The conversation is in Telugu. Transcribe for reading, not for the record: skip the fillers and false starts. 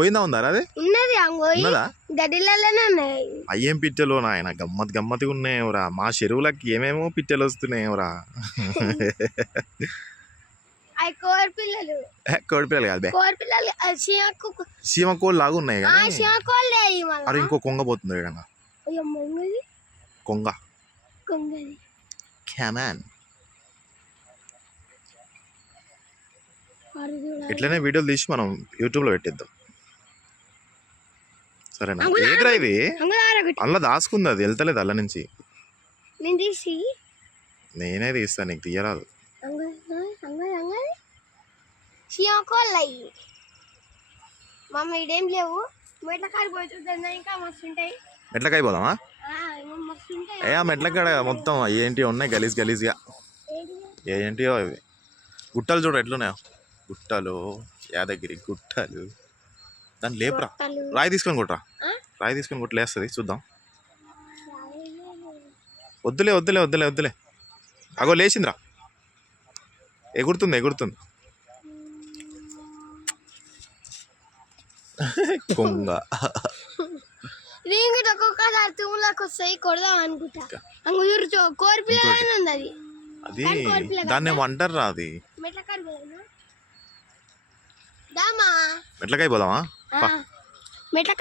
పోయిందా ఉందా అది ఉన్నది ఉన్నదా గడ్డిలలోనే ఉన్నాయి. అయ్యేం పిట్టెలు నాయన గమ్మత్తుగా ఉన్నాయేవరా మా చెరువులకి ఏమేమో పిట్టెలు వస్తున్నాయేవరా అవి కోడి పిల్లలు కోడి పిల్లలు కాదు బే కోడి పిల్లలు సీమ కోళ్ళు లాగా ఉన్నాయి కానీ కోళ్ళే అరే ఇంకో కొంగ పోతుంది విధంగా కొంగ కొంగది క్యామాన్ ఇట్లనే వీడియోలు తీసి మనం యూట్యూబ్లో పెట్టిద్దాం సరేనా ఏదిరా ఇది అందులో దాసుకుంది అది వెళ్తలేదు అల్ల నుంచి నేనే తీస్తాను నీకు తీయరాదు మమ్మ ఇడేం లేవు మెట్లకాడికి పోయి చూద్దాం ఇంకా మస్తు ఉంటాయి. మెట్లకాయ పోదామా మస్తు ఉంటాయి. ఆ మెట్లకాడ మొత్తం ఏంటి ఉన్నాయి గలీజ్గా ఏంటియో ఇవి గుట్టలు చూడ ఎట్లున్నాయో గుట్టలు యాదగిరి గుట్టలు దాన్ని లేపురా రాయి తీసుకొని కొట్టరా రాయి తీసుకొని కొట్టు లేస్తుంది చూద్దాం వద్దులే అగో లేచిందిరా ఎగురుతుంది కొంగ ఒక్కొక్కసారి తూములకు వస్తాయి కొడదాం అనుకుంటా కోరి పిల్లలు ఉంది అది దాన్ని ఏమంటారు రా అది మెట్లకాయ మెట్లకాయ పోదామా మెట్ల